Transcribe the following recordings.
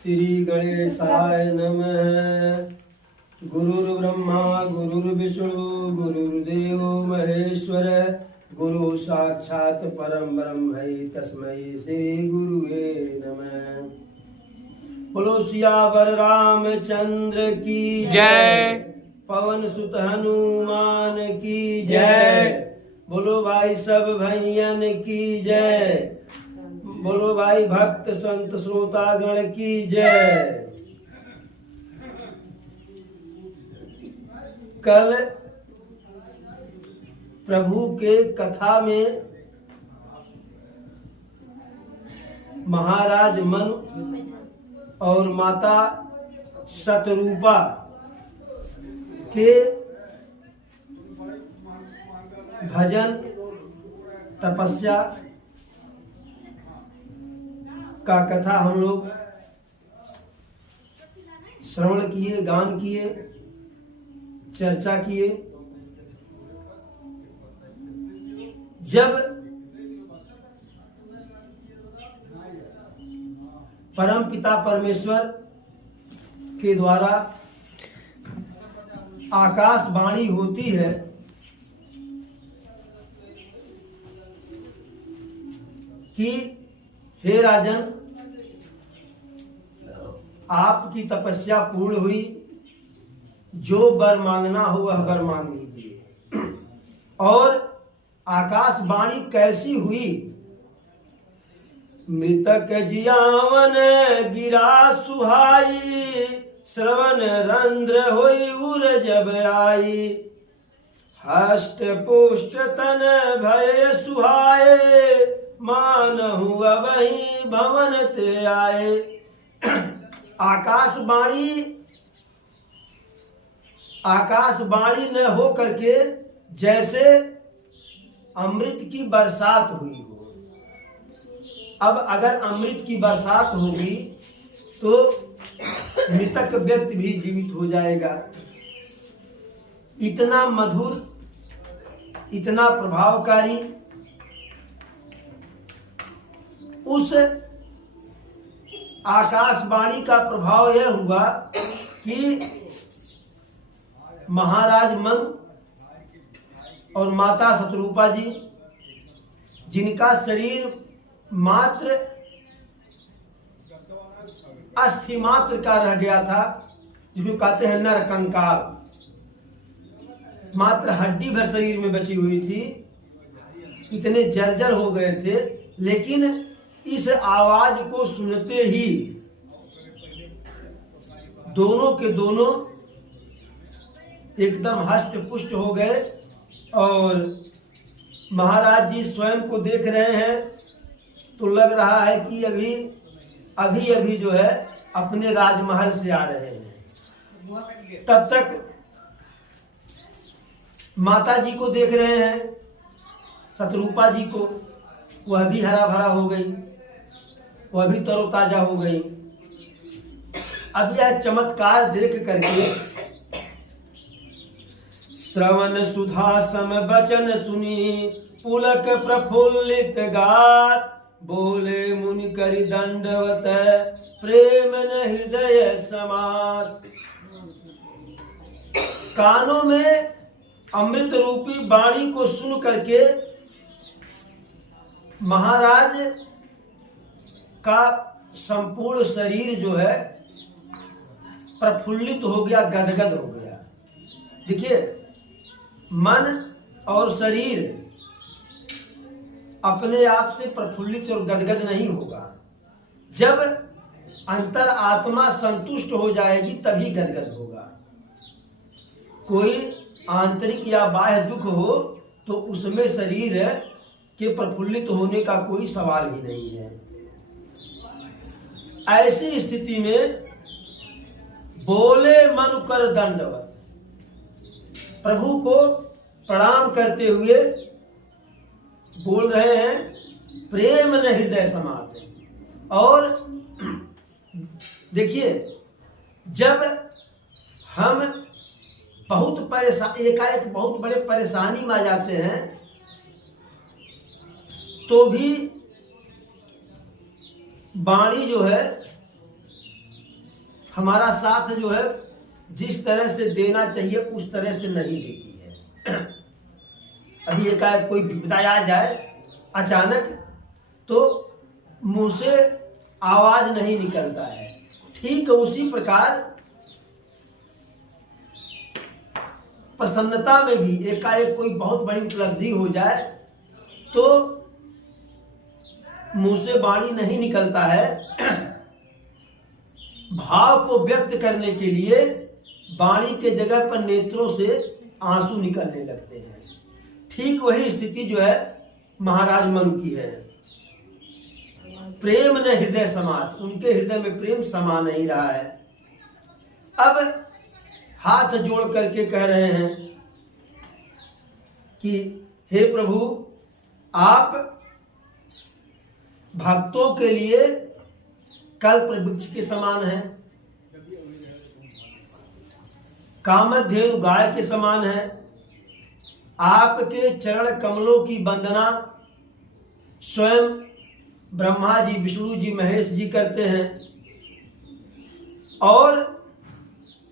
श्री गणेशाय नमः। गुरुर्ब्रह्मा गुरुर्विष्णु गुरुर्देव महेश्वर गुरु साक्षात् परम ब्रह्म तस्मै श्री गुरुवे नमः। बोलो सियावर रामचंद्र की जय। पवन सुत हनुमान की जय। बोलो भाई सब भैयन की जय। बोलो भाई भक्त संत श्रोतागण की जय। कल प्रभु के कथा में महाराज मनु और माता शतरूपा के भजन तपस्या का कथा हम लोग श्रवण किए, गान किए, चर्चा किए। जब परम पिता परमेश्वर के द्वारा आकाशवाणी होती है कि हे राजन, आपकी तपस्या पूर्ण हुई, जो वर मांगना हो वह वर मांग लीजिए। और आकाशवाणी कैसी हुई? मृतक जियावन गिरा सुहाई, श्रवण रंध्र होई उर जब आई। हष्ट पुष्ट तन भय सुहाए, मानहु अबहि भवन ते आए। आकाशवाणी न हो करके जैसे अमृत की बरसात हुई हो। अब अगर अमृत की बरसात होगी तो मृतक व्यक्ति भी जीवित हो जाएगा। इतना मधुर, इतना प्रभावकारी उस आकाशवाणी का प्रभाव यह हुआ कि महाराज मनु और माता शतरूपा जी, जिनका शरीर मात्र अस्थि मात्र का रह गया था, जिसको कहते हैं नर कंकाल, मात्र हड्डी भर शरीर में बची हुई थी, इतने जर्जर हो गए थे। लेकिन इस आवाज को सुनते ही दोनों के दोनों एकदम हष्ट पुष्ट हो गए। और महाराज जी स्वयं को देख रहे हैं तो लग रहा है कि अभी जो है अपने राजमहल से आ रहे हैं। तब तक माता जी को देख रहे हैं, शतरूपा जी को, वह भी हरा भरा हो गई, वह भी तरोताजा हो गई। अब यह चमत्कार देख करके श्रवण सुधा सम बचन सुनी, पुलक प्रफुल्लित गात। बोले मुनि करि दंडवत, प्रेम न हृदय समात। कानों में अमृत रूपी वाणी को सुन करके महाराज का संपूर्ण शरीर जो है प्रफुल्लित हो गया, गदगद हो गया। देखिए, मन और शरीर अपने आप से प्रफुल्लित और गदगद नहीं होगा। जब अंतर आत्मा संतुष्ट हो जाएगी तभी गदगद होगा। कोई आंतरिक या बाह्य दुख हो तो उसमें शरीर के प्रफुल्लित होने का कोई सवाल ही नहीं है। ऐसी स्थिति में बोले मनु कर दंडवत, प्रभु को प्रणाम करते हुए बोल रहे हैं, प्रेम न हृदय समात। और देखिए, जब हम एकाएक बहुत बड़े परेशानी में आ जाते हैं तो भी वाणी जो है हमारा साथ जो है जिस तरह से देना चाहिए उस तरह से नहीं देती है। अभी एकाएक कोई विपदा आ जाए अचानक तो मुंह से आवाज नहीं निकलता है, ठीक उसी प्रकार प्रसन्नता में भी एकाएक कोई बहुत बड़ी उपलब्धि हो जाए तो मुंह से वाणी नहीं निकलता है। भाव को व्यक्त करने के लिए वाणी के जगह पर नेत्रों से आंसू निकलने लगते हैं। ठीक वही स्थिति जो है महाराज मनु की है। प्रेम न हृदय समात, उनके हृदय में प्रेम समा नहीं रहा है। अब हाथ जोड़ करके कह रहे हैं कि हे प्रभु, आप भक्तों के लिए कल्प वृक्ष के समान हैं, कामधेनु गाय के समान है। आपके चरण कमलों की वंदना स्वयं ब्रह्मा जी, विष्णु जी, महेश जी करते हैं और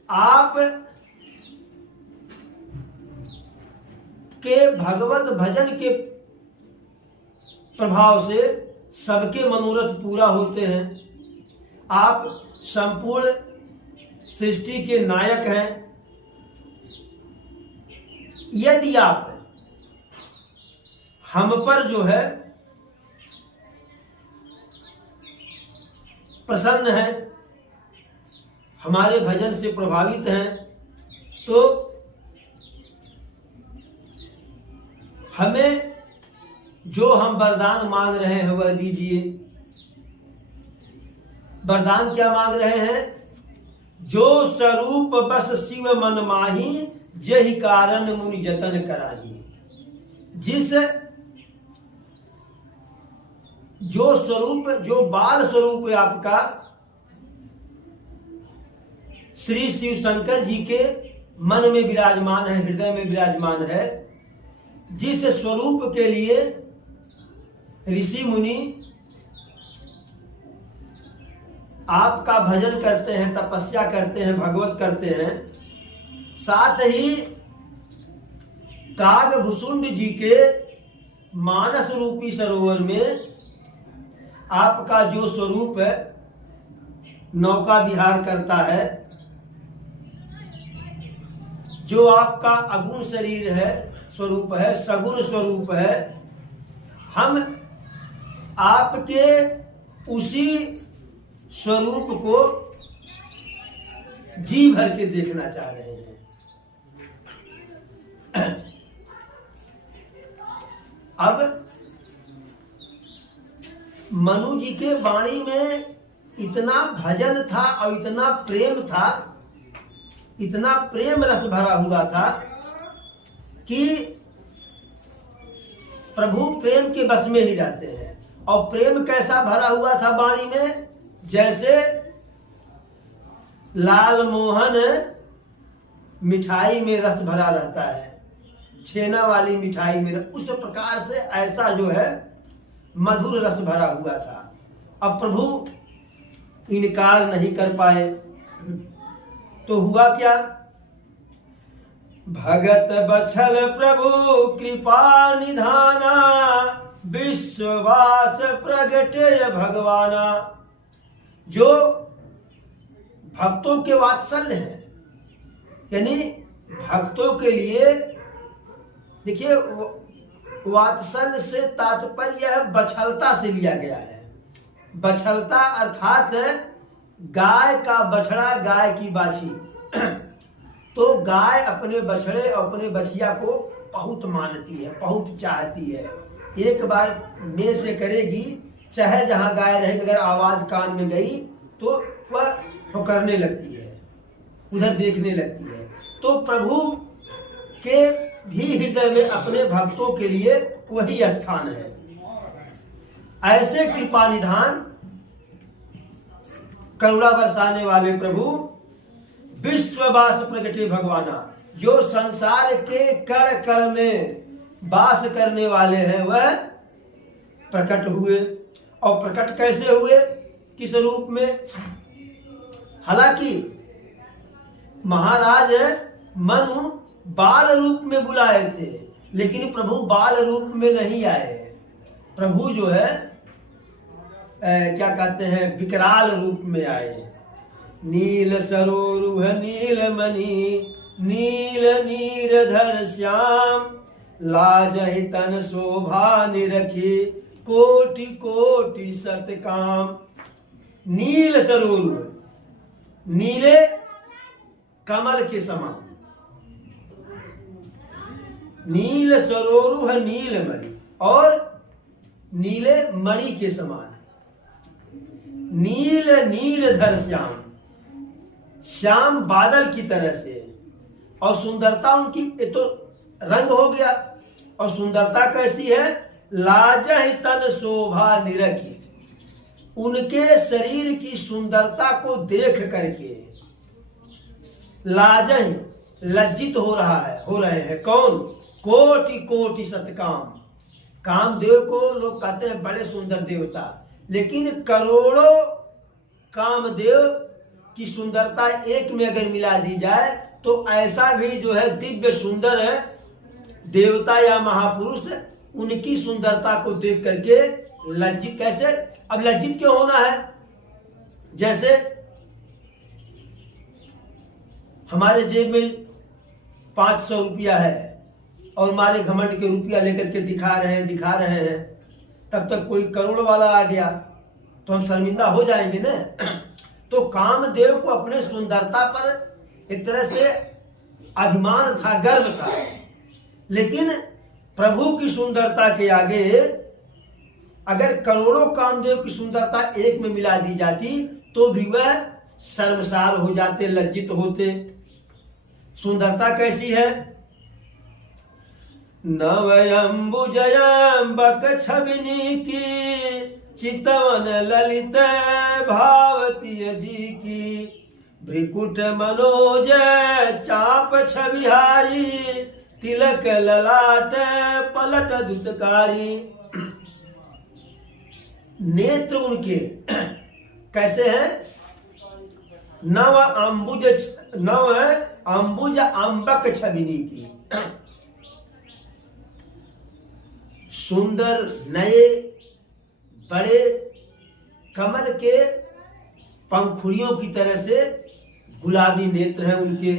आप के भगवत भजन के प्रभाव से सबके मनोरथ पूरा होते हैं। आप संपूर्ण सृष्टि के नायक हैं। यदि आप हम पर जो है प्रसन्न हैं, हमारे भजन से प्रभावित हैं, तो हमें जो हम वरदान मांग रहे हैं वह दीजिए। वरदान क्या मांग रहे हैं? जो स्वरूप बस शिव मन माही, जहि कारण मुनि जतन कराही। जिस जो स्वरूप, जो बाल स्वरूप आपका श्री शिव शंकर जी के मन में विराजमान है, हृदय में विराजमान है, जिस स्वरूप के लिए ऋषि मुनि आपका भजन करते हैं, तपस्या करते हैं, भगवत करते हैं, साथ ही कागभूषुंड जी के मानस रूपी सरोवर में आपका जो स्वरूप है नौका विहार करता है, जो आपका अगुण शरीर है, स्वरूप है, सगुण स्वरूप है, हम आपके उसी स्वरूप को जी भर के देखना चाह रहे हैं। अब मनु जी के वाणी में इतना भजन था और इतना प्रेम था, इतना प्रेम रस भरा हुआ था कि प्रभु प्रेम के बस में ही रहते हैं। और प्रेम कैसा भरा हुआ था वाणी में? जैसे लाल मोहन मिठाई में रस भरा रहता है, छेना वाली मिठाई में, उस प्रकार से ऐसा जो है मधुर रस भरा हुआ था। अब प्रभु इनकार नहीं कर पाए तो हुआ क्या? भगत बछल प्रभु कृपा निधाना, विश्वास प्रगटे भगवाना। जो भक्तों के वात्सल्य हैं, यानी भक्तों के लिए, देखिए वात्सल्य से तात्पर्य है बछलता से लिया गया है। बछलता अर्थात गाय का बछड़ा, गाय की बाछी। तो गाय अपने बछड़े और अपने बछिया को बहुत मानती है, बहुत चाहती है। एक बार में से करेगी, चाहे जहां गाय रहेगी, अगर आवाज कान में गई तो वह पुकारने लगती है, उधर देखने लगती है। तो प्रभु के भी हृदय में अपने भक्तों के लिए वही स्थान है। ऐसे कृपा निधान, करुणा बरसाने वाले प्रभु, विश्ववास प्रगटे भगवाना, जो संसार के कण कण में वास करने वाले हैं वह प्रकट हुए। और प्रकट कैसे हुए? किस रूप में? हालांकि महाराज मनु बाल रूप में बुलाए थे, लेकिन प्रभु बाल रूप में नहीं आए। प्रभु जो है क्या कहते हैं, विकराल रूप में आए। नील सरोरुह नीलमणि नील नीरधर श्याम, लाजहि तन शोभा निरखी कोटि कोटि सतकाम। नील सरोरुह, नीले कमल के समान, नील सरोरुह नीलमणि, और नीले मणि के समान। नील नीरधर श्याम, श्याम बादल की तरह से। और सुंदरता उनकी, ये तो रंग हो गया, और सुंदरता कैसी है, लाजहि तन शोभा निरखी, उनके शरीर की सुंदरता को देख करके लाजहि, लज्जित हो रहे हैं कौन, कोटि कोटि सतकाम। कामदेव को लोग कहते हैं बड़े सुंदर देवता, लेकिन करोड़ों कामदेव की सुंदरता एक में अगर मिला दी जाए तो ऐसा भी जो है दिव्य सुंदर है देवता या महापुरुष, उनकी सुंदरता को देख करके लज्जित कैसे। अब लज्जित क्यों होना है, जैसे हमारे जेब में 500 रुपया है और हमारे घमंड के रुपया लेकर के दिखा रहे हैं, तब तक कोई करोड़ वाला आ गया तो हम शर्मिंदा हो जाएंगे ना। तो कामदेव को अपने सुंदरता पर एक तरह से अभिमान था, गर्व था, लेकिन प्रभु की सुंदरता के आगे अगर करोड़ों कामदेव की सुंदरता एक में मिला दी जाती तो भी वह शर्मसार हो जाते, लज्जित होते। सुंदरता कैसी है, नवयंबुजयंबक छबिनी की, चितवन ललित भावती जी की, भ्रिकुट मनोज चाप छबिहारी, तिलक ललाट पलट दुतकारी। नेत्र उनके कैसे हैं, नव अंबुज अंबक छबिनी की, सुंदर नए बड़े कमल के पंखुड़ियों की तरह से गुलाबी नेत्र हैं उनके।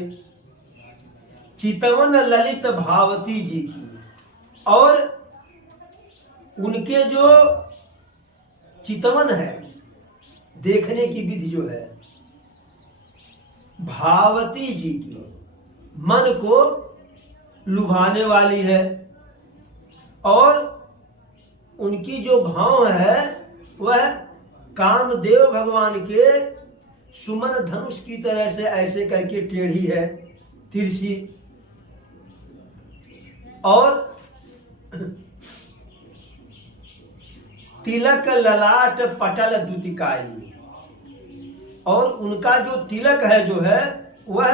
चितवन ललित भावती जी की, और उनके जो चितवन है, देखने की विधि जो है भावती जी की, मन को लुभाने वाली है। और उनकी जो भाव है वह कामदेव भगवान के सुमन धनुष की तरह से ऐसे करके टेढ़ी है, तिरछी। और तिलक ललाट पटल दुतिकारी, और उनका जो तिलक है जो है वह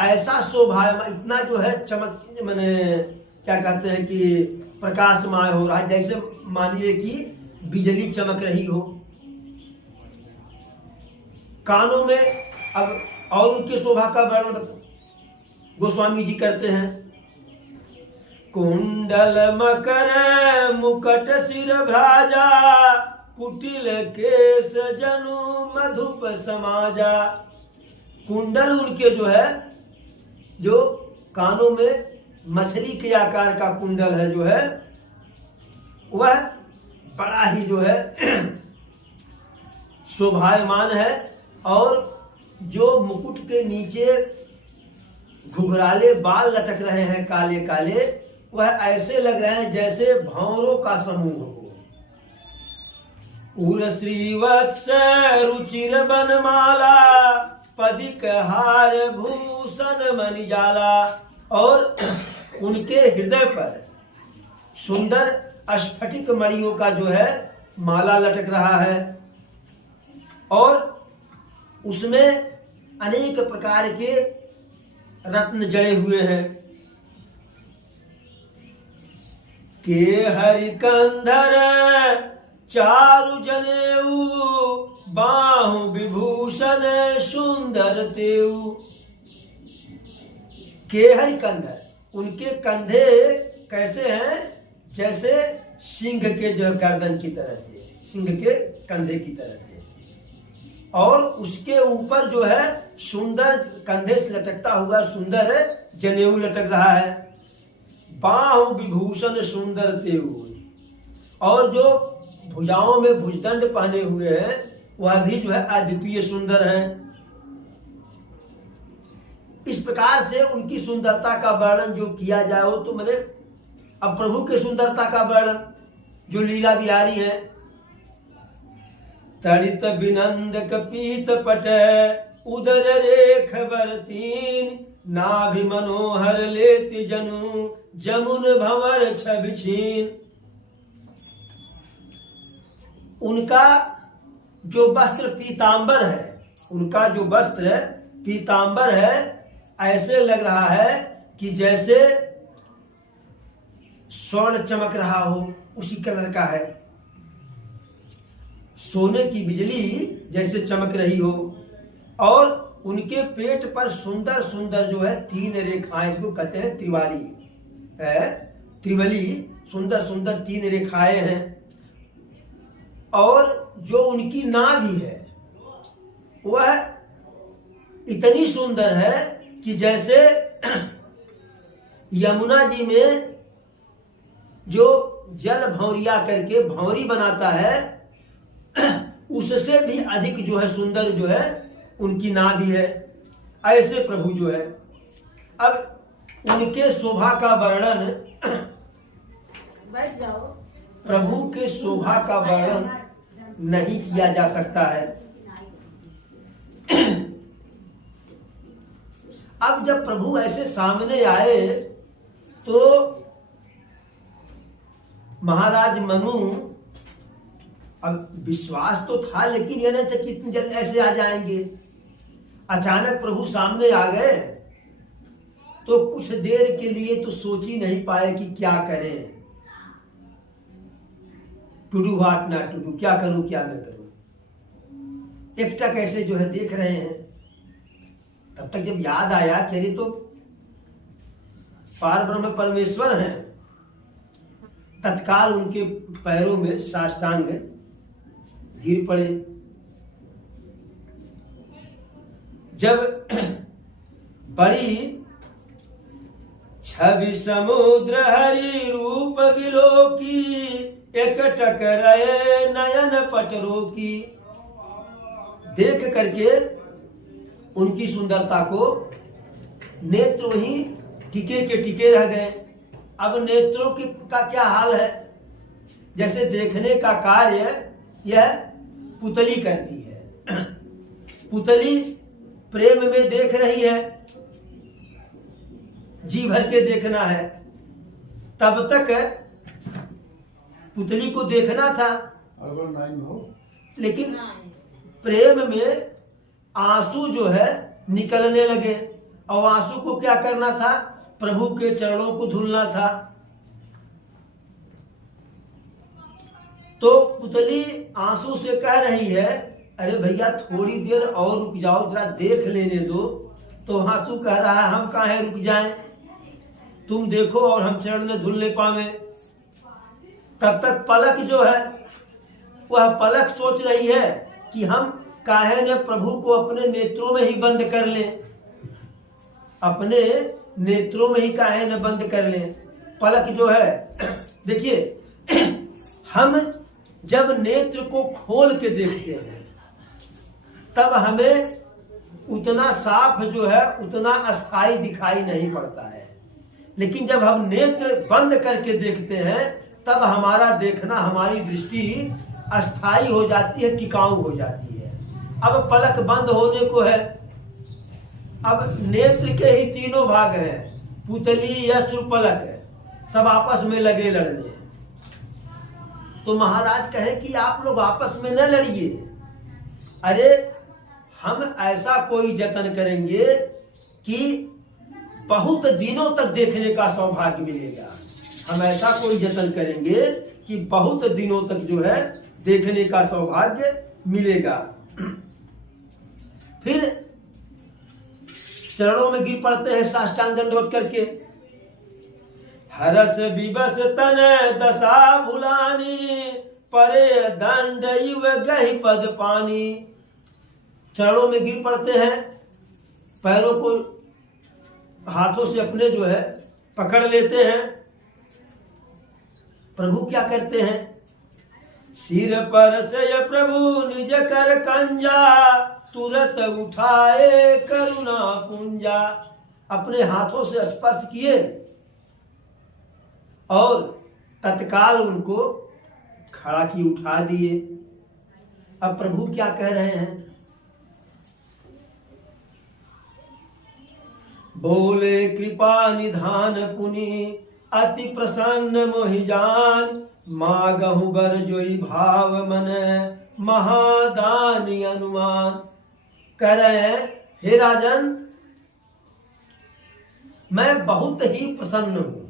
ऐसा शोभायमान, इतना जो है चमक, मैंने क्या कहते हैं कि प्रकाशमय हो रहा है, जैसे मानिए कि बिजली चमक रही हो। कानों में, अब और उनके शोभा का वर्णन गोस्वामी जी करते हैं, कुंडल मकर मुकट सिर भ्राजा, कुटिल केस जनु मधुप समाजा। कुंडल उनके जो है, जो कानों में मछली के आकार का कुंडल है जो है, वह बड़ा ही जो है शोभायमान है। और जो मुकुट के नीचे घुघराले बाल लटक रहे हैं काले काले, वह ऐसे लग रहे हैं जैसे भंवरों का समूह हो। उर श्रीवत्स रुचिर बनमाला, पदिक हार भूषण मणिजाला। और उनके हृदय पर सुंदर स्फटिक मणियों का जो है माला लटक रहा है, और उसमें अनेक प्रकार के रत्न जड़े हुए हैं। के हरिकंधर चारु जनेऊ, बाहु विभूषण सुंदर तेऊ। केहरी कंधर, उनके कंधे कैसे हैं? जैसे सिंह के जो गर्दन की तरह से, सिंह के कंधे की तरह से, और उसके ऊपर जो है सुंदर कंधे से लटकता हुआ सुंदर जनेऊ लटक रहा है। बाहु विभूषण सुंदर तेऊ, और जो भुजाओं में भुजदंड पहने हुए हैं वह भी जो है अद्वितीय सुंदर है। इस प्रकार से उनकी सुंदरता का वर्णन जो किया जाए हो तो मैंने अब प्रभु के सुंदरता का वर्णन जो लीला बिहारी है। तड़ित बिनंद कपीत पट उदर रेख बरतीन, नाभि मनोहर लेति जनु जमुन भंवर छवि छीन। उनका जो वस्त्र पीतांबर है, उनका जो वस्त्र पीतांबर है, ऐसे लग रहा है कि जैसे स्वर्ण चमक रहा हो, उसी कलर का है। सोने की बिजली जैसे चमक रही हो। और उनके पेट पर सुंदर सुंदर जो है 3 रेखाएं, इसको कहते हैं त्रिवाली है, त्रिवली, सुंदर सुंदर 3 रेखाएं हैं। और जो उनकी नाभि है वह इतनी सुंदर है कि जैसे यमुना जी में जो जल भंवरिया करके भंवरी बनाता है, उससे भी अधिक जो है सुंदर जो है उनकी नाभि है। ऐसे प्रभु जो है, अब उनके शोभा का वर्णन, प्रभु के शोभा का वर्णन नहीं किया जा सकता है। अब जब प्रभु ऐसे सामने आए तो महाराज मनु, अब विश्वास तो था लेकिन यह नहीं था कि इतनी जल्द ऐसे आ जाएंगे। अचानक प्रभु सामने आ गए तो कुछ देर के लिए तो सोच ही नहीं पाए कि क्या करें, to do what not to do, क्या करूं क्या न करूं। एकटक ऐसे जो है देख रहे हैं। तब तक जब याद आया कि अरे तो पार ब्रह्म परमेश्वर हैं, तत्काल उनके पैरों में साष्टांग गिर पड़े। जब बड़ी छवि समुद्र हरि रूप बिलोकी, एक टकराए नयन पटरों की। देख करके उनकी सुंदरता को नेत्र वहीं टिके के टिके रह गए। अब नेत्रों की का क्या हाल है? जैसे देखने का कार्य यह पुतली करती है। पुतली प्रेम में देख रही है, जी भर के देखना है। तब तक पुतली को देखना था, लेकिन प्रेम में आंसू जो है निकलने लगे। और आंसू को क्या करना था? प्रभु के चरणों को धुलना था। तो पुतली आंसू से कह रही है, अरे भैया थोड़ी देर और रुक जाओ, जरा देख लेने दो। तो आंसू कह रहा है, हम काहे रुक जाएं, तुम देखो और हम चरण में धुलने पावे। तब तक पलक जो है वह पलक सोच रही है कि हम काहे ने प्रभु को अपने नेत्रों में ही बंद कर लें, अपने नेत्रों में ही काहे न बंद कर लें। पलक जो है, देखिए, हम जब नेत्र को खोल के देखते हैं तब हमें उतना साफ जो है उतना अस्थाई दिखाई नहीं पड़ता है। लेकिन जब हम नेत्र बंद करके देखते हैं तब हमारा देखना, हमारी दृष्टि अस्थाई हो जाती है, टिकाऊ हो जाती है। अब पलक बंद होने को है। अब नेत्र के ही 3 भाग हैं, पुतली, यश्रु, पलक है, सब आपस में लगे लड़ने। तो महाराज कहे कि आप लोग आपस में न लड़िए, अरे हम ऐसा कोई जतन करेंगे कि बहुत दिनों तक देखने का सौभाग्य मिलेगा। हम ऐसा कोई जतन करेंगे कि बहुत दिनों तक जो है देखने का सौभाग्य मिलेगा। फिर चरणों में गिर पड़ते हैं साष्टांग दंडवत करके। हरस विवश तन दशा भुलानी, परे दंड युग गहि पद पानी। चरणों में गिर पड़ते हैं, पैरों को हाथों से अपने जो है पकड़ लेते हैं। प्रभु क्या करते हैं? सिर पर से प्रभु निज कर कंजा, तुरंत उठाए करुणा पुंजा। अपने हाथों से स्पर्श किए और तत्काल उनको खड़ा की उठा दिए। अब प्रभु क्या कह रहे हैं? बोले कृपा निधान पुनि, अति प्रसन्न मोहि जान। मागहु बर जोई भाव मन, महादानी अनुमान। कह रहे हैं, हे राजन, मैं बहुत ही प्रसन्न हूं,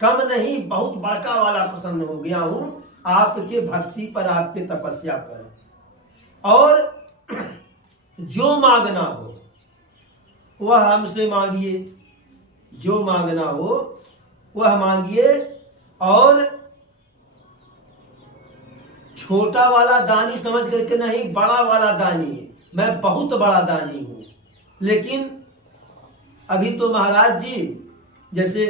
कम नहीं बहुत बड़का वाला प्रसन्न हो गया हूं आपके भक्ति पर, आपके तपस्या पर। और जो मांगना हो वह हमसे मांगिए, जो मांगना हो वह मांगिए। और छोटा वाला दानी समझ करके नहीं, बड़ा वाला दानी है। मैं बहुत बड़ा दानी हूं। लेकिन अभी तो महाराज जी जैसे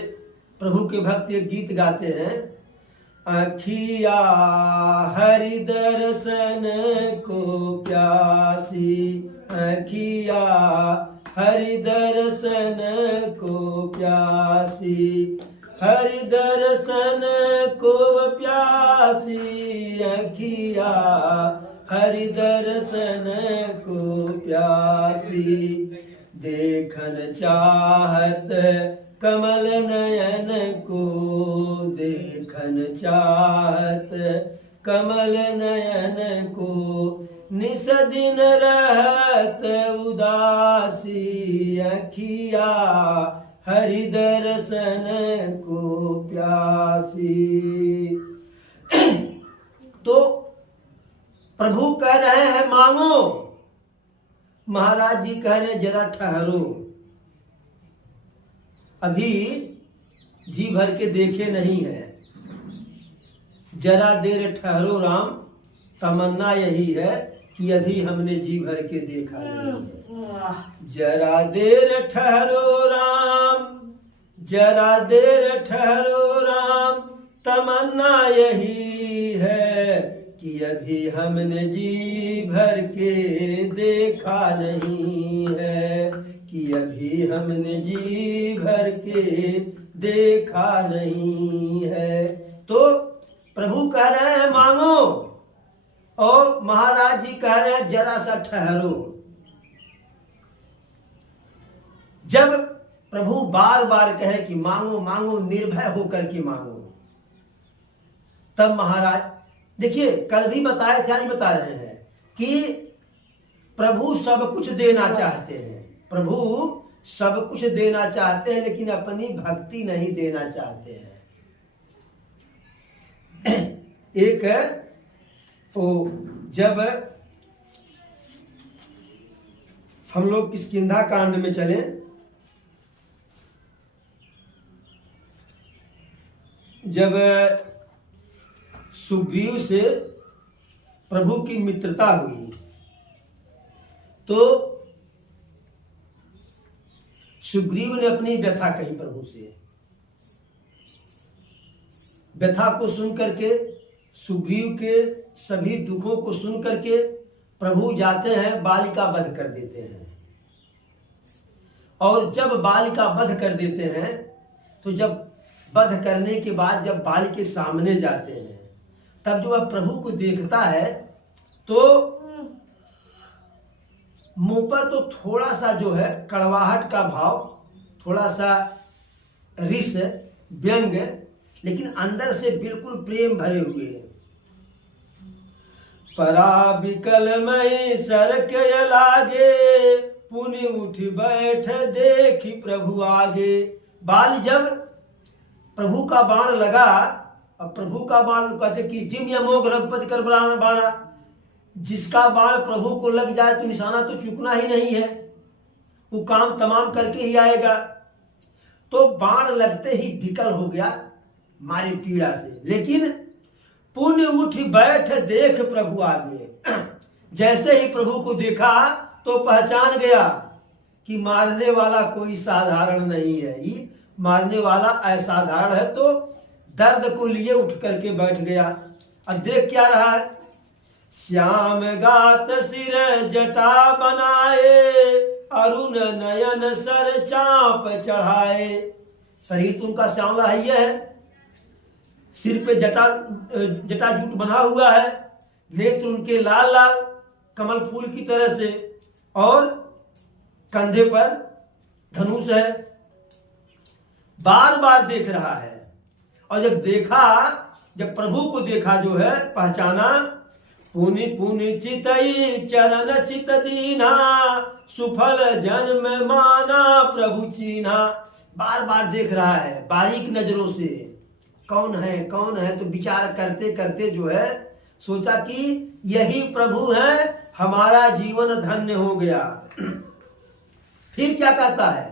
प्रभु के भक्त एक गीत गाते हैं, अखिया हरि दर्शन को प्यासी, अखिया हरि दर्शन को प्यासी, हरि दर्शन को प्यासी, अखिया हरि दर्शन को प्यासी। देखन चाहत कमल नयन को, देखन चाहत कमल नयन को, निस दिन रहत उदासी, अखिया हरि दर्शन को प्यासी। तो प्रभु कह रहे हैं मांगो, महाराज जी कह रहे जरा ठहरो, अभी जी भर के देखे नहीं है, जरा देर ठहरो राम। तमन्ना यही है कि अभी हमने जी भर के देखा नहीं है। जरा देर ठहरो राम, जरा देर ठहरो राम, तमन्ना यही है कि अभी हमने जी भर के देखा नहीं है, कि अभी हमने जी भर के देखा नहीं है। तो प्रभु कह रहे हैं मांगो, और महाराज जी कह रहे हैं जरा सा ठहरो। जब प्रभु बार बार कहे कि मांगो मांगो, निर्भय होकर के मांगो, तब महाराज देखिए कल भी बताए थे, आज बता रहे हैं कि प्रभु सब कुछ देना चाहते हैं, प्रभु सब कुछ देना चाहते हैं, लेकिन अपनी भक्ति नहीं देना चाहते हैं। एक तो जब हम लोग किष्किंधा कांड में चले, जब सुग्रीव से प्रभु की मित्रता हुई, तो सुग्रीव ने अपनी व्यथा कही प्रभु से। व्यथा को सुन करके, सुग्रीव के सभी दुखों को सुन करके प्रभु जाते हैं, बाली का वध कर देते हैं। और जब बाली का वध कर देते हैं, तो जब वध करने के बाद जब बाली के सामने जाते हैं, तब जो वह प्रभु को देखता है, तो मुंह पर तो थोड़ा सा जो है कड़वाहट का भाव, थोड़ा सा रिस, व्यंग, लेकिन अंदर से बिल्कुल प्रेम भरे हुए हैं। परा बिकल मई सर के लागे, पुनि उठ बैठ देखी प्रभु आगे। बाल जब प्रभु का बाण लगा, अब प्रभु का बाण कहते कि जिम या मोग रघुपति कर बाणा, जिसका बाण प्रभु को लग जाए तो निशाना तो चूकना ही नहीं है, वो काम तमाम करके ही आएगा। तो बाण लगते ही विकल हो गया मारे पीड़ा से, लेकिन पुण्य उठ बैठ देख प्रभु आगे। जैसे ही प्रभु को देखा तो पहचान गया कि मारने वाला कोई साधारण नहीं है, ये मारने वाला असाधारण है। तो दर्द को लिए उठ करके बैठ गया। अब देख क्या रहा है, श्याम गात सिर जटा बनाए, अरुण नयन सर चाप चढ़ाए। शरीर तो उनका श्यामला ही है, सिर पे जटाजूट बना हुआ है, नेत्र उनके लाल लाल कमल फूल की तरह से, और कंधे पर धनुष है। बार बार देख रहा है। और जब प्रभु को देखा जो है, पहचाना, पुनि पुनि चितई चरण चित दीना, सुफल जन्म माना प्रभु चीन्हा। बार बार देख रहा है बारीक नजरों से, कौन है। तो विचार करते करते जो है सोचा कि यही प्रभु है, हमारा जीवन धन्य हो गया। फिर क्या कहता है,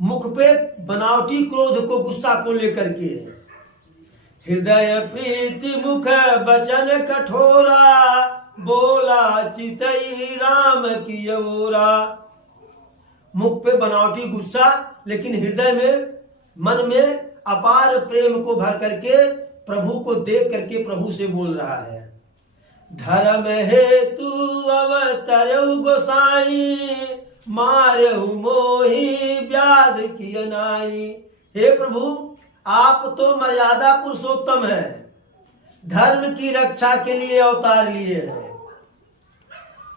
मुख पे बनावटी क्रोध को, गुस्सा को लेकर के, हृदय प्रीति मुख बचन कठोरा, बोला चितई राम की ओरा। मुख पे बनावटी गुस्सा, लेकिन हृदय में, मन में अपार प्रेम को भर करके प्रभु को देख करके प्रभु से बोल रहा है, धर्म हेतु अवतरऊ गोसाई, मारहु मोहि व्याध किय नाई। हे प्रभु, आप तो मर्यादा पुरुषोत्तम है, धर्म की रक्षा के लिए अवतार लिए हैं।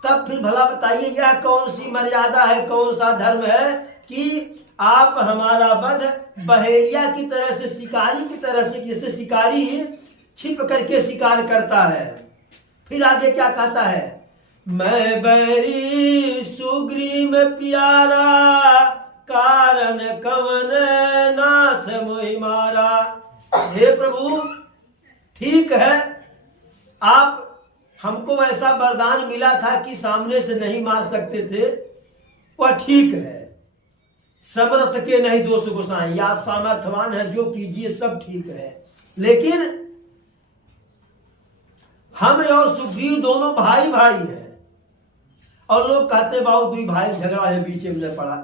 तब फिर भला बताइए, यह कौन सी मर्यादा है, कौन सा धर्म है कि आप हमारा वध बहेलिया की तरह से, शिकारी की तरह से, जैसे शिकारी छिप करके शिकार करता है। फिर आगे क्या कहता है, मैं बैरी सुग्रीव प्यारा, कारण कवन नाथ मोहि मारा। हे प्रभु, ठीक है, आप हमको ऐसा वरदान मिला था कि सामने से नहीं मार सकते थे, वह ठीक है। समर्थ के नहीं दोष गोसाई, आप सामर्थ्यवान हैं, जो कीजिए सब ठीक है। लेकिन हम और सुग्रीव दोनों भाई भाई हैं, और लोग कहते बाबू दुई भाई झगड़ा है, बीच में पड़ा,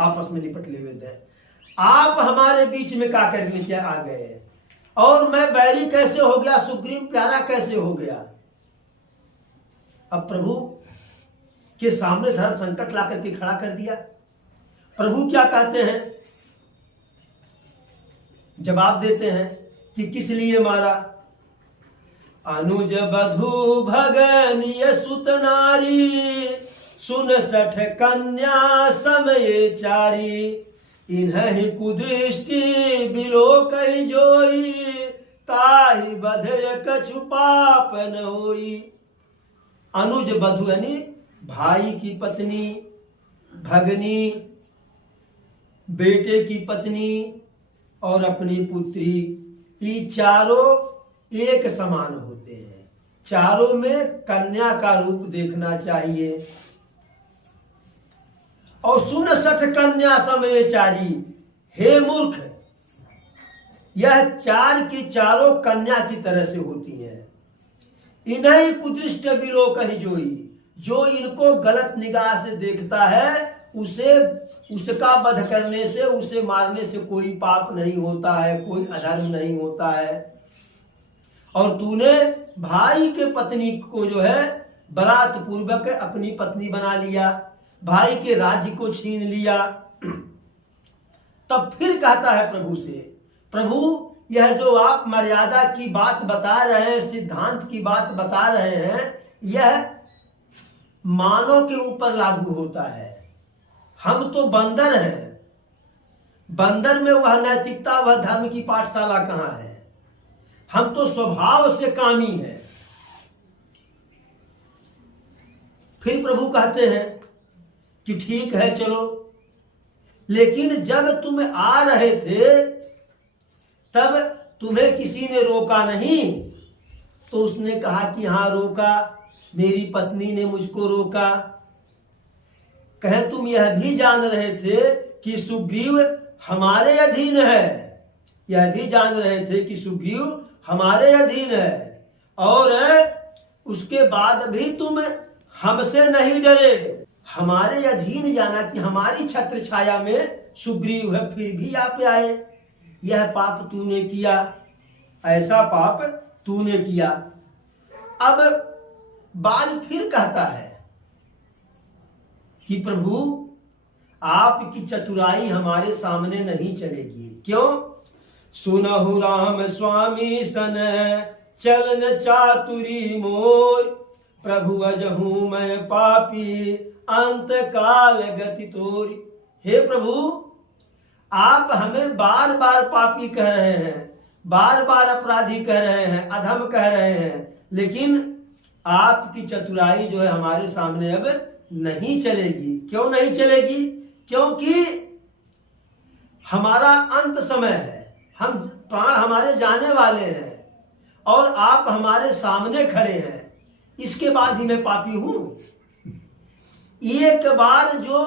आपस में निपट ले थे। आप हमारे बीच में क्या करने के आ गए, और मैं बैरी कैसे हो गया, सुग्रीव प्यारा कैसे हो गया। अब प्रभु के सामने धर्म संकट ला करके खड़ा कर दिया। प्रभु क्या कहते हैं, जवाब देते हैं कि किस लिए मारा। अनुज बधु भगनीय सुत नारी, सुन सठ कन्या समय चारी, इन्हीं कुदृष्टि बिलोक जोई, ताहि बधय कछु पाप न होई। अनुज बधु यानी भाई की पत्नी, भगनी बेटे की पत्नी और अपनी पुत्री, ये चारों एक समान होते हैं। चारों में कन्या का रूप देखना चाहिए। और सुन सठ कन्या समय चारी, हे मूर्ख, यह चार की चारों कन्या की तरह से होती हैं। इन्हीं कुदृष्ट बिलोक ही जोई, जो इनको गलत निगाह से देखता है, उसे उसका वध करने से, उसे मारने से कोई पाप नहीं होता है, कोई अधर्म नहीं होता है। और तूने भाई के पत्नी को जो है बरात पूर्वक अपनी पत्नी बना लिया, भाई के राज्य को छीन लिया। तब फिर कहता है प्रभु से, प्रभु यह जो आप मर्यादा की बात बता रहे हैं, सिद्धांत की बात बता रहे हैं, यह मानव के ऊपर लागू होता है। हम तो बंदर हैं, बंदर में वह नैतिकता, वह धर्म की पाठशाला कहाँ है। हम तो स्वभाव से कामी हैं। फिर प्रभु कहते हैं कि ठीक है चलो, लेकिन जब तुम आ रहे थे तब तुम्हें किसी ने रोका नहीं। तो उसने कहा कि हाँ रोका, मेरी पत्नी ने मुझको रोका। कहे तुम यह भी जान रहे थे कि सुग्रीव हमारे अधीन है, यह भी जान रहे थे कि सुग्रीव हमारे अधीन है, और उसके बाद भी तुम हमसे नहीं डरे। हमारे अधीन जाना कि हमारी छत्र छाया में सुग्रीव है, फिर भी यहाँ पे आए। यह पाप तूने किया, ऐसा पाप तूने किया। अब बाल फिर कहता है कि प्रभु आपकी चतुराई हमारे सामने नहीं चलेगी। क्यों? सुनहु राम स्वामी सन चलन चातुरी मोर, प्रभु अजहू मैं पापी अंत काल गति तोर। हे प्रभु, आप हमें बार बार पापी कह रहे हैं, बार बार अपराधी कह रहे हैं, अधम कह रहे हैं, लेकिन आपकी चतुराई जो है हमारे सामने अब नहीं चलेगी। क्यों नहीं चलेगी? क्योंकि हमारा अंत समय है, हम प्राण हमारे जाने वाले हैं और आप हमारे सामने खड़े हैं, इसके बाद ही मैं पापी हूं। एक बार जो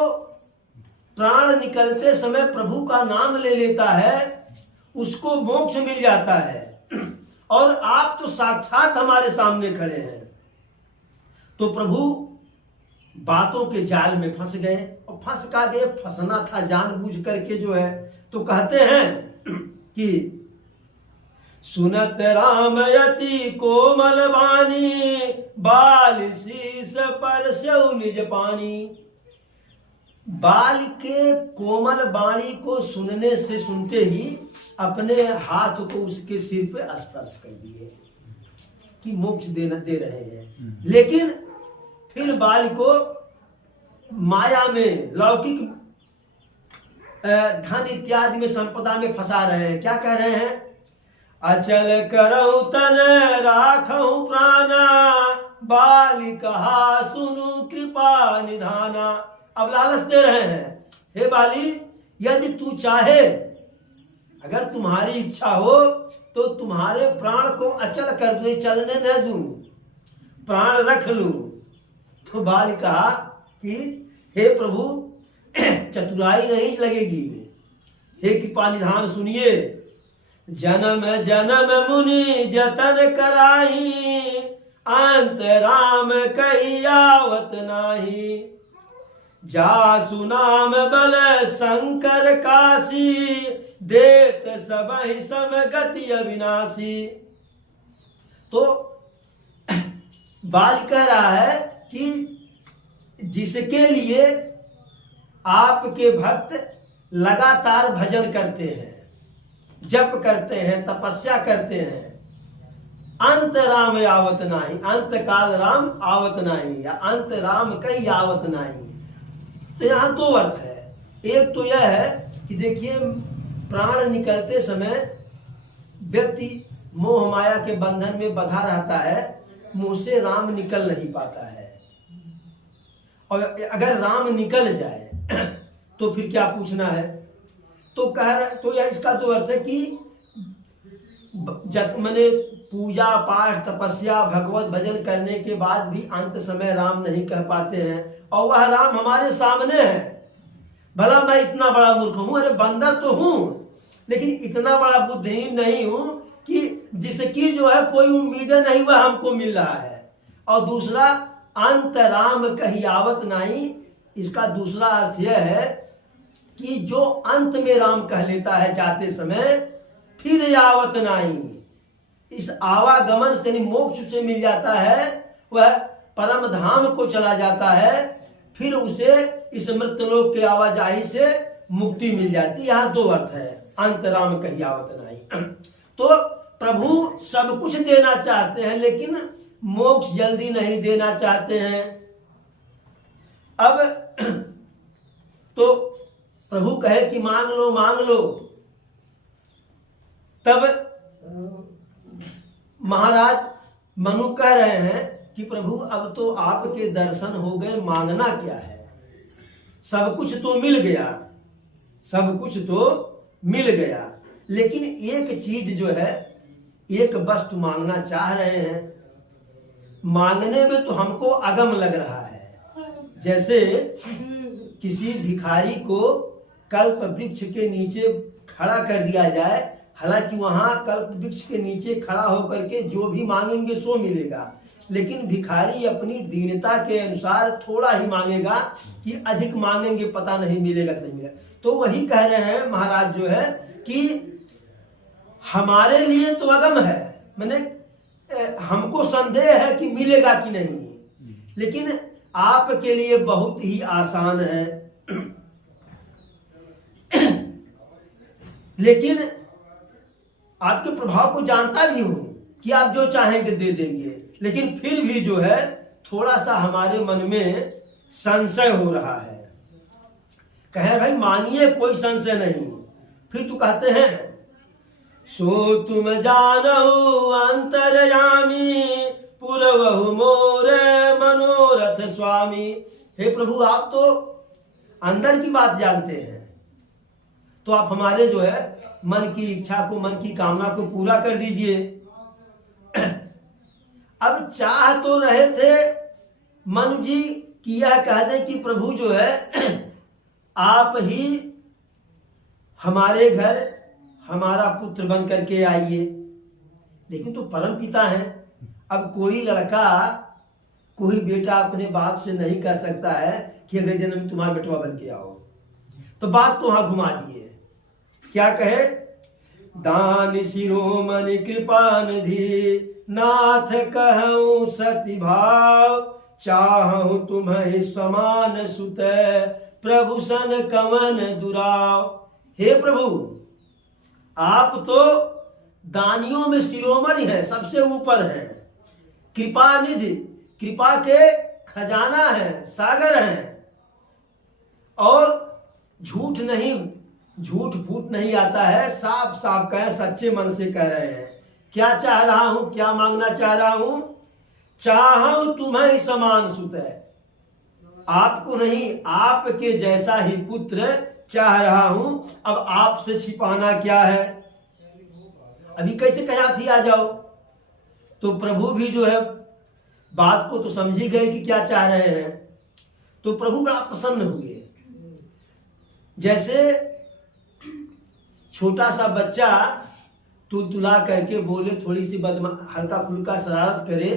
प्राण निकलते समय प्रभु का नाम ले लेता है उसको मोक्ष मिल जाता है, और आप तो साक्षात हमारे सामने खड़े हैं। तो प्रभु बातों के जाल में फंस गए, और फंस का गए, फंसना था जानबूझ करके जो है। तो कहते हैं कि सुनत राम यति कोमल वाणी, बाल शीस पर स्यौ निज पानी। बाल के कोमल वाणी को सुनने से सुनते ही अपने हाथ को उसके सिर पे स्पर्श कर दिए कि मोक्ष दे रहे हैं। लेकिन फिर बाल को माया में, लौकिक धन इत्यादि में, संपदा में फंसा रहे हैं। क्या कह रहे हैं? अचल करऊ तन राखऊ प्राणा, बाली कहा सुनु कृपा निधाना। अब लालच दे रहे हैं, हे बाली, यदि तू चाहे, अगर तुम्हारी इच्छा हो तो तुम्हारे प्राण को अचल कर दूं, चलने न दूं, प्राण रख लूं। तो बाली कहा कि हे प्रभु, चतुराई नहीं लगेगी, हे कृपा निधान सुनिए। जन्म जन्म मुनि जतन कराही, अंत राम कही आवत नाही। जासु नाम बल शंकर काशी, देत सबहि समगति अविनाशी। तो बाल कह रहा है कि जिसके लिए आपके भक्त लगातार भजन करते हैं, जप करते हैं, तपस्या करते हैं, अंत राम आवत नाही, अंत काल राम आवत नाही, या अंत राम कहीं आवत नाही। तो यहाँ दो अर्थ है। एक तो यह है कि देखिए, प्राण निकलते समय व्यक्ति मोह माया के बंधन में बंधा रहता है, मुंह से राम निकल नहीं पाता है, और अगर राम निकल जाए तो फिर क्या पूछना है। तो यह इसका दो अर्थ है कि मैंने पूजा पाठ तपस्या भगवत भजन करने के बाद भी अंत समय राम नहीं कह पाते हैं, और वह राम हमारे सामने है। भला मैं इतना बड़ा मूर्ख हूं, अरे बंदर तो हूं, लेकिन इतना बड़ा बुद्धिहीन नहीं हूं कि जिसकी जो है कोई उम्मीद नहीं वह हमको मिल रहा है। और दूसरा, अंत राम कहीं आवत नहीं, इसका दूसरा अर्थ यह है कि जो अंत में राम कह लेता है जाते समय, फिर आवत नहीं, इस आवागमन से मोक्ष से मिल जाता है, वह परम धाम को चला जाता है, फिर उसे इस मृत्यलोक के आवाजाही से मुक्ति मिल जाती है। यहाँ दो अर्थ है, अंत राम कहीं आवत नहीं। तो प्रभु सब कुछ देना चाहते हैं, लेकिन मोक्ष जल्दी नहीं देना चाहते हैं। अब तो प्रभु कहे कि मांग लो मांग लो, तब महाराज मनु कह रहे हैं कि प्रभु अब तो आपके दर्शन हो गए, मांगना क्या है, सब कुछ तो मिल गया, सब कुछ तो मिल गया, लेकिन एक चीज जो है, एक वस्तु मांगना चाह रहे हैं। मांगने में तो हमको अगम लग रहा है। जैसे किसी भिखारी को कल्प वृक्ष के नीचे खड़ा कर दिया जाए, हालांकि वहां कल्प वृक्ष के नीचे खड़ा होकर के जो भी मांगेंगे सो मिलेगा, लेकिन भिखारी अपनी दीनता के अनुसार थोड़ा ही मांगेगा कि अधिक मांगेंगे पता नहीं मिलेगा कि नहीं मिलेगा। तो वही कह रहे हैं महाराज जो है कि हमारे लिए तो अगम है, मैंने हमको संदेह है कि मिलेगा कि नहीं, लेकिन आपके लिए बहुत ही आसान है। लेकिन आपके प्रभाव को जानता भी हूं कि आप जो चाहेंगे दे देंगे, लेकिन फिर भी जो है थोड़ा सा हमारे मन में संशय हो रहा है। कहे भाई मांगिए, कोई संशय नहीं। फिर तो कहते हैं सो तुम जानहु अंतर्यामी पुरवहु मोरे मनोरथ स्वामी। हे प्रभु, आप तो अंदर की बात जानते हैं, तो आप हमारे जो है मन की इच्छा को, मन की कामना को पूरा कर दीजिए। अब चाह तो रहे थे मनु जी कि यह कह दें कि प्रभु जो है आप ही हमारे घर हमारा पुत्र बन करके आइए, लेकिन तो परम पिता हैं। अब कोई लड़का, कोई बेटा अपने बाप से नहीं कह सकता है कि अगले जन्म में तुम्हारा बेटवा बन के आओ। तो बात को वहां घुमा दिए। क्या कहे? दान शिरोमणि कृपा निधि नाथ कहूं सति भाव, चाहूं तुम्हें समान सुत प्रभु सन कवन दुराव। हे प्रभु, आप तो दानियों में शिरोमणि है, सबसे ऊपर है, कृपा निधि, कृपा के खजाना है, सागर है, और झूठ नहीं, झूठ फूट नहीं आता है, साफ साफ कहे, सच्चे मन से कह रहे हैं। क्या चाह रहा हूं, क्या मांगना चाह रहा हूं? चाहूं तुम्हें समान सुत है, आपको नहीं, आपके जैसा ही पुत्र चाह रहा हूं। अब आपसे छिपाना क्या है? अभी कैसे कहे आप ही आ जाओ? तो प्रभु भी जो है बात को तो समझ ही गए कि क्या चाह रहे हैं, तो प्रभु बड़ा प्रसन्न हुए। जैसे छोटा सा बच्चा तुलतुला करके बोले, थोड़ी सी हल्का फुल्का शरारत करे,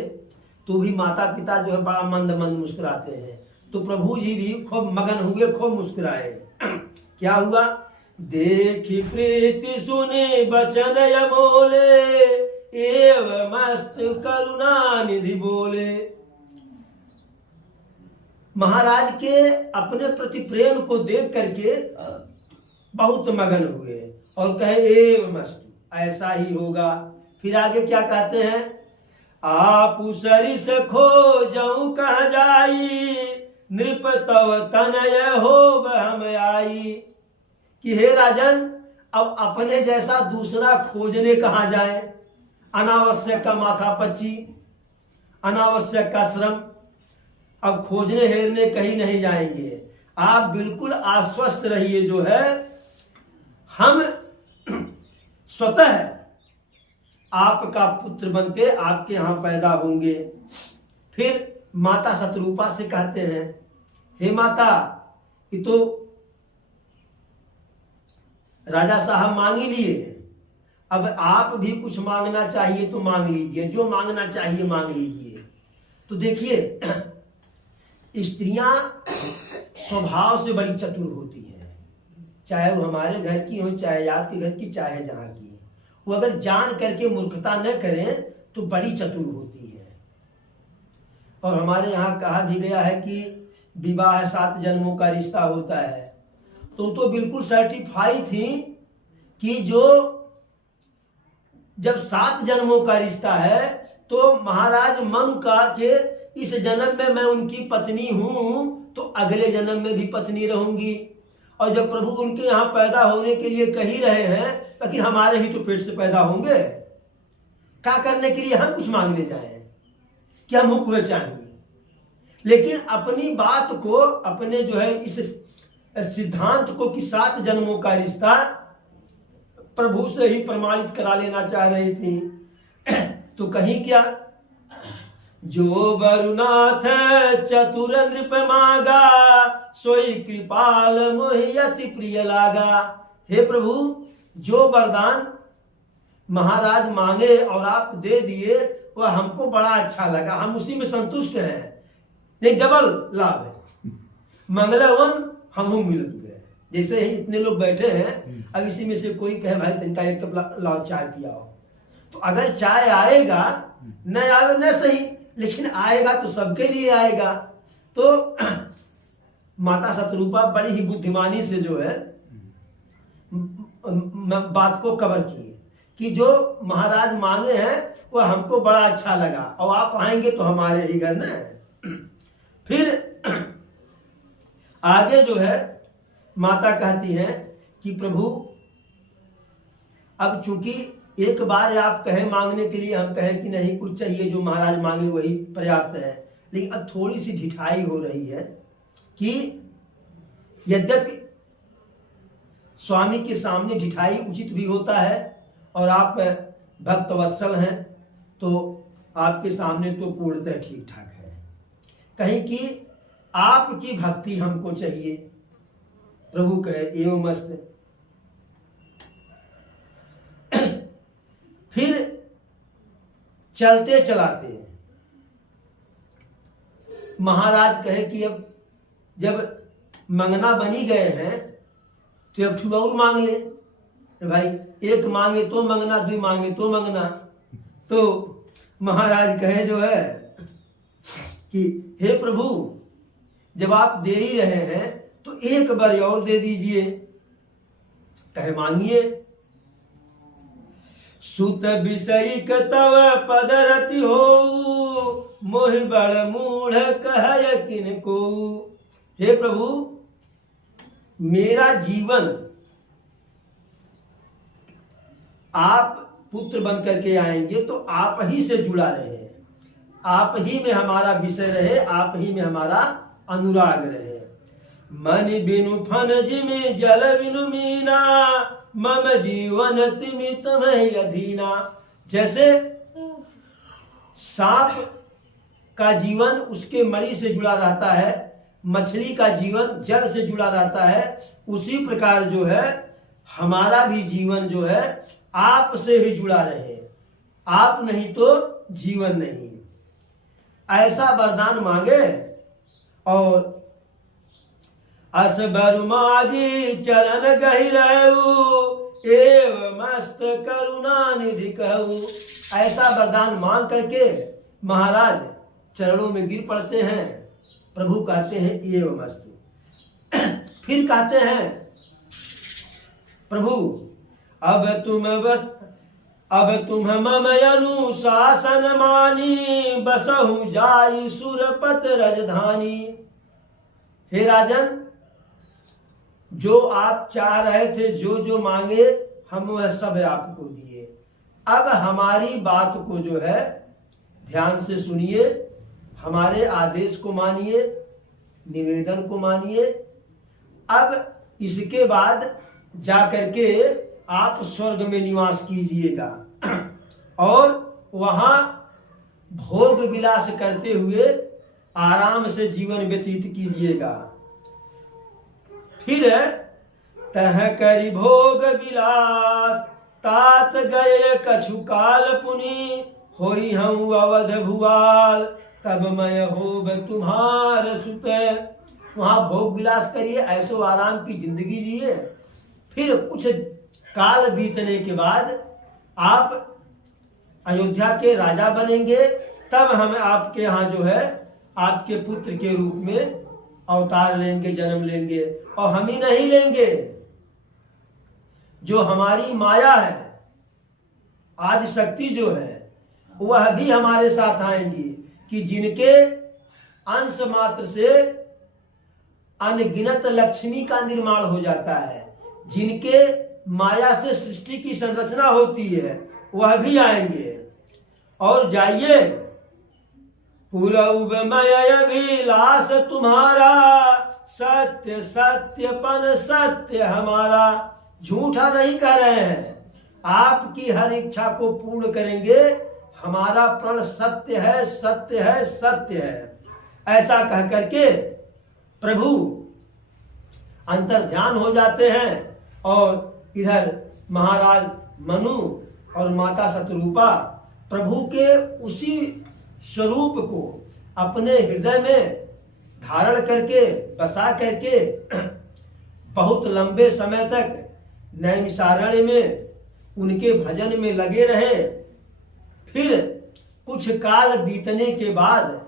तो भी माता पिता जो है बड़ा मंद मंद मुस्कुराते हैं। तो प्रभु जी भी खूब मगन हुए, खूब मुस्कुराए। क्या हुआ? देखी प्रीति सुने बचन बोले, एव मस्त करुणा निधि बोले। महाराज के अपने प्रति प्रेम को देख करके बहुत मगन हुए और कहे एव मस्त, ऐसा ही होगा। फिर आगे क्या कहते हैं? आप सरिस खोजऊं कह जाई, नृप तव तनय होब हम आई। कि हे राजन, अब अपने जैसा दूसरा खोजने कहाँ जाए? अनावश्यक का माथा पच्ची, अनावश्यक का श्रम, अब खोजने हेरने कहीं नहीं जाएंगे। आप बिल्कुल आश्वस्त रहिए, जो है हम स्वतः आपका पुत्र बनके आपके यहां पैदा होंगे। फिर माता शत्रुपा से कहते हैं, हे माता, ये तो राजा साहब मांग ही लिए, अब आप भी कुछ मांगना चाहिए तो मांग लीजिए, जो मांगना चाहिए मांग लीजिए। तो देखिए, स्त्रियां स्वभाव से बड़ी चतुर होती हैं, चाहे वो हमारे घर की हो, चाहे आपके घर की, चाहे जहां की। वो अगर जान करके मूर्खता न करें तो बड़ी चतुर होती है। और हमारे यहाँ कहा भी गया है कि विवाह 7 जन्मों का रिश्ता होता है। तो बिल्कुल सर्टिफाई थी कि जो जब 7 जन्मों का रिश्ता है, तो महाराज मनु का के इस जन्म में मैं उनकी पत्नी हूं, तो अगले जन्म में भी पत्नी रहूंगी। और जब प्रभु उनके यहाँ पैदा होने के लिए कह ही रहे हैं, लेकिन हमारे ही तो पेट से पैदा होंगे, क्या करने के लिए हम कुछ मांगने जाएं कि हम हुक्म चाहिए। लेकिन अपनी बात को, अपने जो है इस सिद्धांत को कि 7 जन्मों का रिश्ता प्रभु से ही प्रमाणित करा लेना चाह रही थी। तो कहीं क्या, जो वरुनाथ चतुर नृप मागा, सोई कृपाल मोहि अति प्रिय लागा। हे प्रभु, जो वरदान महाराज मांगे और आप दे दिए वह हमको बड़ा अच्छा लगा, हम उसी में संतुष्ट हैं। एक डबल लाभ है, मंगलावन हम मिल गए। जैसे ही इतने लोग बैठे हैं, अब इसी में से कोई कहे भाई तिनका एक कप लाओ चाय पियाओ, तो अगर चाय आएगा, न आवे न सही, लेकिन आएगा तो सबके लिए आएगा। तो माता शतरूपा बड़ी ही बुद्धिमानी से जो है बात को कवर किए कि जो महाराज मांगे हैं वह हमको बड़ा अच्छा लगा, और आप आएंगे तो हमारे ही घर न। फिर आगे जो है माता कहती है कि प्रभु, अब चूंकि एक बार आप कहे मांगने के लिए, हम कहें कि नहीं कुछ चाहिए, जो महाराज मांगे वही पर्याप्त है, लेकिन अब थोड़ी सी ढिठाई हो रही है कि यद्यपि स्वामी के सामने ढिठाई उचित भी होता है, और आप भक्त वत्सल हैं तो आपके सामने तो पूर्णतः ठीक ठाक है, कहीं कि आपकी भक्ति हमको चाहिए। प्रभु कहे एवं मस्त। फिर चलते चलाते महाराज कहे कि अब जब मंगना बनी गए हैं तो अब ठू और मांग ले भाई, एक मांगे तो मंगना, दो मांगे तो मंगना। तो महाराज कहे जो है कि हे प्रभु, जब आप दे ही रहे हैं तो एक बार और दे दीजिए। कहे मांगिए। सुत विषयी तव पदरति हो, मोहि बड़ मूढ़ कह किन को। हे प्रभु, मेरा जीवन आप पुत्र बन करके आएंगे तो आप ही से जुड़ा रहे, आप ही में हमारा विषय रहे, आप ही में हमारा अनुराग रहे। मन बिनु फन जिमि जल बिनु मीना, मम जीवन तिमि तुम्हें अधीना। जैसे सांप का जीवन उसके मणि से जुड़ा रहता है, मछली का जीवन जल से जुड़ा रहता है, उसी प्रकार जो है हमारा भी जीवन जो है आप से ही जुड़ा रहे, आप नहीं तो जीवन नहीं। ऐसा वरदान मांगे। और अस बरु मागी चरण गहि रहू, एव मस्त करुणा निधि कहू। ऐसा वरदान मांग करके महाराज चरणों में गिर पड़ते हैं। प्रभु कहते हैं एव मस्त। फिर कहते हैं प्रभु, अब तुम मम अनुशासन मानी, बसहु जाई सुरपत राजधानी। हे राजन, जो आप चाह रहे थे, जो जो मांगे हम वह सब आपको दिए। अब हमारी बात को जो है ध्यान से सुनिए, हमारे आदेश को मानिए, निवेदन को मानिए। अब इसके बाद जाकर के आप स्वर्ग में निवास कीजिएगा और वहां भोग विलास करते हुए आराम से जीवन व्यतीत कीजिएगा। फिर तह करी भोग विलास, तात गए कछु काल पुनि, होई हूँ अवध भुआल, तब मैं होब तुम्हार सुत। वहां भोग विलास करिए, ऐसो आराम की जिंदगी जिए। फिर कुछ काल बीतने के बाद आप अयोध्या के राजा बनेंगे, तब हम आपके यहाँ जो है आपके पुत्र के रूप में अवतार लेंगे, जन्म लेंगे। और हम ही नहीं लेंगे, जो हमारी माया है, आदि शक्ति जो है, वह भी हमारे साथ आएंगी, कि जिनके अंश मात्र से अनगिनत लक्ष्मी का निर्माण हो जाता है, जिनके माया से सृष्टि की संरचना होती है, वह भी आएंगे। और जाइए, पुरौबमय अभिलाष तुम्हारा, सत्य सत्यपन सत्य हमारा। झूठा नहीं कह रहे हैं, आपकी हर इच्छा को पूर्ण करेंगे, हमारा प्रण सत्य है, सत्य है, सत्य है। ऐसा कह करके प्रभु अंतर ध्यान हो जाते हैं और इधर महाराज मनु और माता शतरूपा प्रभु के उसी स्वरूप को अपने हृदय में धारण करके बसा करके बहुत लंबे समय तक नैमिषारण्य में उनके भजन में लगे रहे। फिर कुछ काल बीतने के बाद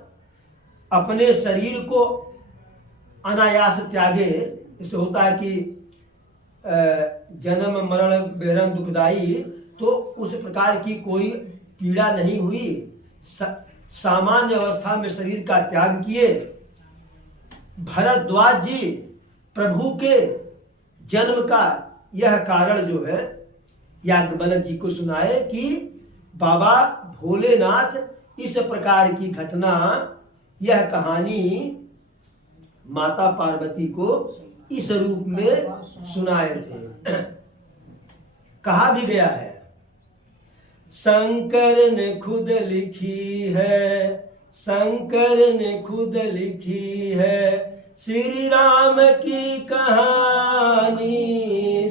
अपने शरीर को अनायास त्यागे। इससे होता है कि जन्म मरण बेरन दुखदाई, तो उस प्रकार की कोई पीड़ा नहीं हुई। सामान्य अवस्था में शरीर का त्याग किए। भरद्वाज जी प्रभु के जन्म का यह कारण जो है याज्ञवल्क्य जी को सुनाए कि बाबा भोलेनाथ इस प्रकार की घटना, यह कहानी माता पार्वती को इस रूप में सुनाए थे। कहा भी गया है, शंकर ने खुद लिखी है, शंकर ने खुद लिखी है श्री राम की कहानी,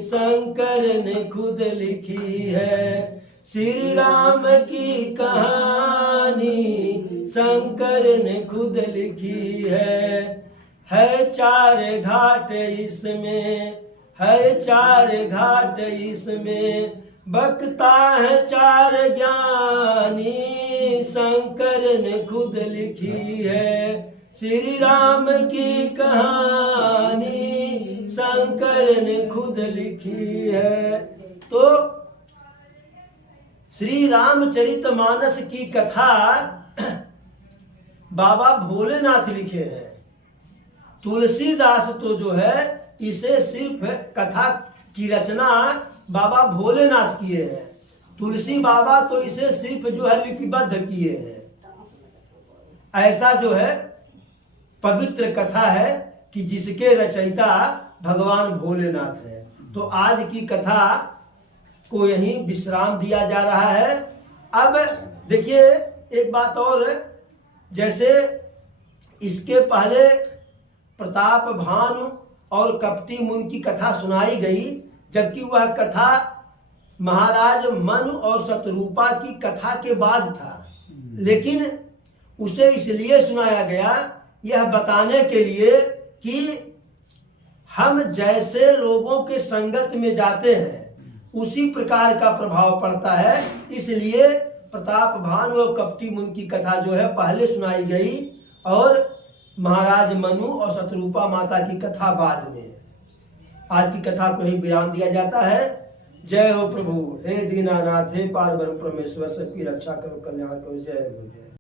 शंकर ने खुद लिखी है श्री राम की कहानी, शंकर ने खुद लिखी है 4 घाट इसमें, है 4 घाट इसमें, बकता है 4 ज्ञानी, शंकर ने खुद लिखी है श्री राम की कहानी, शंकर ने खुद लिखी है। तो श्री रामचरितमानस की कथा बाबा भोलेनाथ लिखे हैं। तुलसीदास तो जो है इसे सिर्फ कथा की रचना बाबा भोलेनाथ किए हैं। तुलसी बाबा तो इसे सिर्फ जो है लिपिबद्ध किए हैं। ऐसा जो है पवित्र कथा है कि जिसके रचयिता भगवान भोलेनाथ है। तो आज की कथा को यहीं विश्राम दिया जा रहा है। अब देखिए एक बात और, जैसे इसके पहले प्रताप भानु और कपटी मुनि की कथा सुनाई गई, जबकि वह कथा महाराज मनु और शतरूपा की कथा के बाद था, लेकिन उसे इसलिए सुनाया गया यह बताने के लिए कि हम जैसे लोगों के संगत में जाते हैं उसी प्रकार का प्रभाव पड़ता है। इसलिए प्रताप भानु और कपटी मुनि की कथा जो है पहले सुनाई गई और महाराज मनु और शतरूपा माता की कथा बाद में। आज की कथा को ही विराम दिया जाता है। जय हो प्रभु, हे दीनानाथ, हे पार ब्रह्म परमेश्वर, सबकी रक्षा करो, कल्याण करो। जय हो, जय।